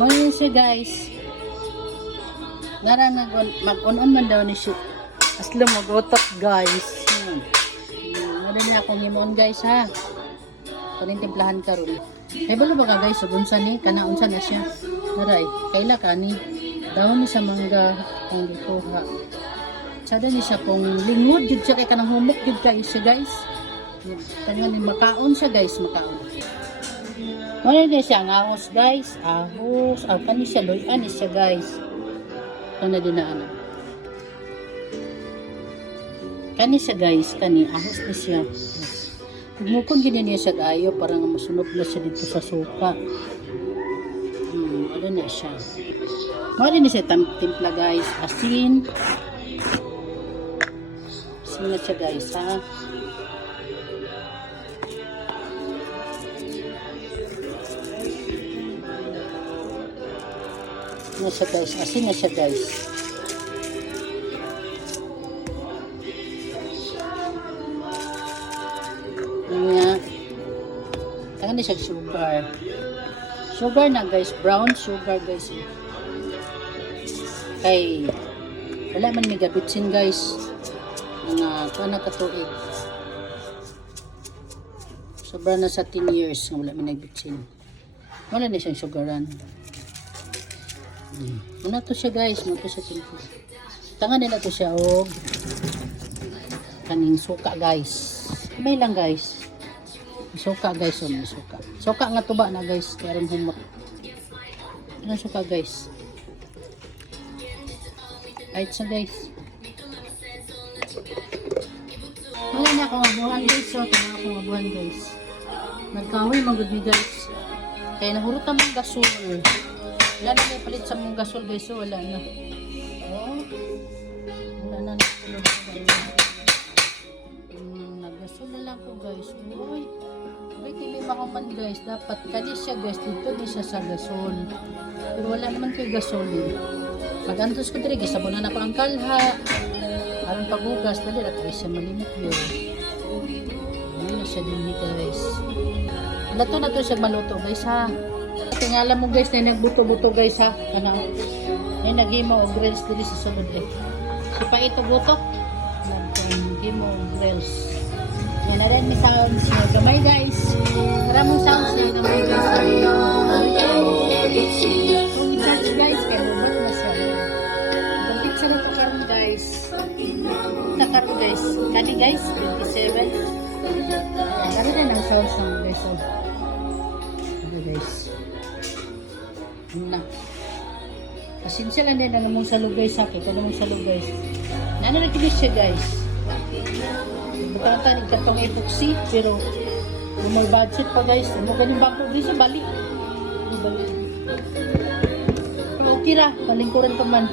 Ngayon siya guys. Nara mag-on-on man daw ni siya. Aslo mag-utok guys. Nara niya akong himon guys ha. Panintimplahan ka ron. Kaya balo ba ka guys? Unsa ni? Kanaunsa na siya. Naray. Kaila ka ni. Dahon ni sa mangga. Ang dito ha. Sada ni siya kung lingod. Jud siya kay kanang humok. Jud kayo siya guys. Tangan ni makaon siya guys. Makaon. Wala din siya ang ahos guys. Ahos. Kani siya. Loyan siya guys. Ito na din na ano. Kani siya guys. Kani. Ahos na siya. Mukon gini niya siya kayo. Parang masunog na siya dito sa suka. Ano na siya. Wala din siya timpla guys. Asin. Asin na siya guys ha. Na siya guys, asin na siya guys. Nga. Taka na siya sugar. Sugar na guys, brown sugar guys. Kay wala man may gabitsin guys. Nga ito na katuig. Sobra na sa 10 years nga wala may nagbitsin. Wala na siyang sugaran. Muna to siya guys, muna to siya timpo. Tangan nila to siya o kaning suka guys. May lang guys. Suka guys o may suka. Suka nga tuba na guys, karon humot. Ano suka guys? Ayt sa guys. Wala na akong abuhan guys, so wala akong abuhan guys. Nagkahoy magod ni guys. Kaya nahurot naman gasol. Wala na may palit sa mong gasol guys, so wala na. Oh. Wala na. Naggasol na lang ko guys. Uy. Uy, hindi makaman guys. Dapat kadi siya guys. Dito di siya sa gasol. Pero wala naman kayo gasol eh. Pag-antos ko diri, gisabunan na pa ang kalha. Parang paghugas, dali na tayo siya malimit yun. Wala siya din guys. Wala to na to siya maluto guys ha. Tingala mo guys na nagbuto-buto guys ha. Kana ay naghimo og grills diri sa sulod eh. Si pa ito buto. Naghimo og grills. Yan na rin may sounds na gamay guys. Maraming sounds na gamay guys. Kung i-charge guys kaya lubat na siya. Kung pizza na to karon guys. Ito karon guys. Kani guys 27. Gano'n na ang sounds na guys. Ano guys. Na. Pasensya lang din na namang salog guys ha. Kita namang salog guys. Nananagkilis siya guys. Bukatan ikatong epoxy. Pero may budget pa guys. Mo ganyung bangko guys sa balik. Pero okay ra. Palingkuran pa man.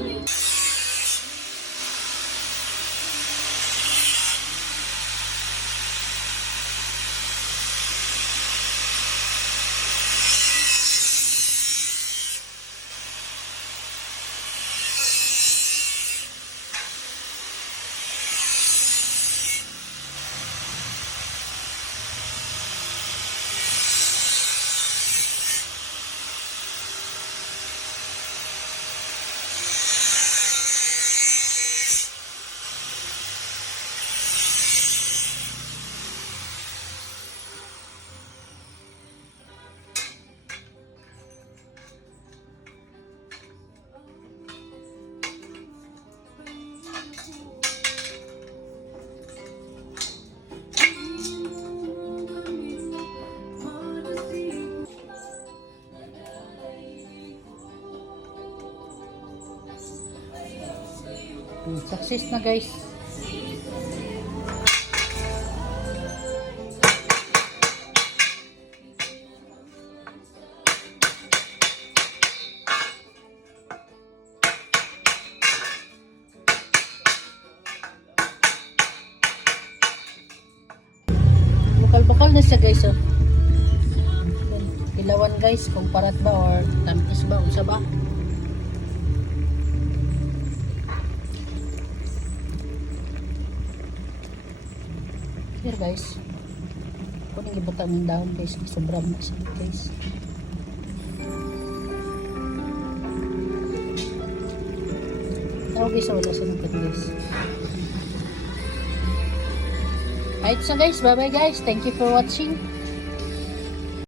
Success na guys. Bukal-bukal na siya guys. Oh. Ilawan guys kung parat ba or tamis ba unsa ba. Here guys, kuning ibutang ng dahon guys, sobrang masakit guys. Okay, so wala siya ng guys. Alright, so guys, bye bye guys. Thank you for watching.